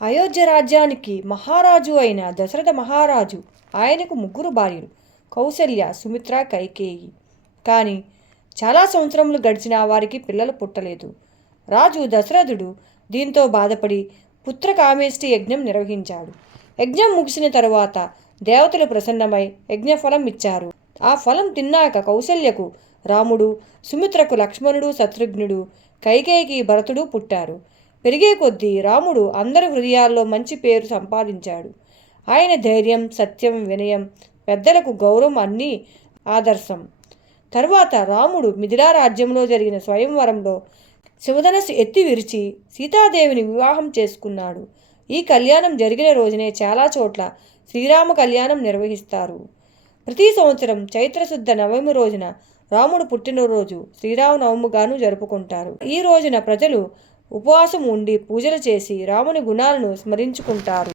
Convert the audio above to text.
అయోధ్య రాజ్యానికి మహారాజు అయిన దశరథ మహారాజు, ఆయనకు ముగ్గురు భార్యలు, కౌసల్య, సుమిత్ర, కైకేయి. కానీ చాలా సంవత్సరములు గడిచినా వారికి పిల్లలు పుట్టలేదు. రాజు దశరథుడు దీంతో బాధపడి పుత్రకామేష్టి యజ్ఞం నిర్వహించాడు. యజ్ఞం ముగిసిన తరువాత దేవతలు ప్రసన్నమై యజ్ఞఫలం ఇచ్చారు. ఆ ఫలం తిన్నాక కౌసల్యకు రాముడు, సుమిత్రకు లక్ష్మణుడు, శత్రుఘ్నుడు, కైకేయికి భరతుడు పుట్టారు. పెరిగే కొద్దీ రాముడు అందరి హృదయాల్లో మంచి పేరు సంపాదించాడు. ఆయన ధైర్యం, సత్యం, వినయం, పెద్దలకు గౌరవం అన్నీ ఆదర్శం. తరువాత రాముడు మిథిలా రాజ్యంలో జరిగిన స్వయంవరంలో శివధనస్సు ఎత్తి విరిచి సీతాదేవిని వివాహం చేసుకున్నాడు. ఈ కళ్యాణం జరిగిన రోజునే చాలా చోట్ల శ్రీరామ కళ్యాణం నిర్వహిస్తారు. ప్రతి సంవత్సరం చైత్రశుద్ధ నవమి రోజున రాముడు పుట్టినరోజు శ్రీరామనవమిగాను జరుపుకుంటారు. ఈ రోజున ప్రజలు ఉపవాసం ఉండి పూజలు చేసి రాముని గుణాలను స్మరించుకుంటారు.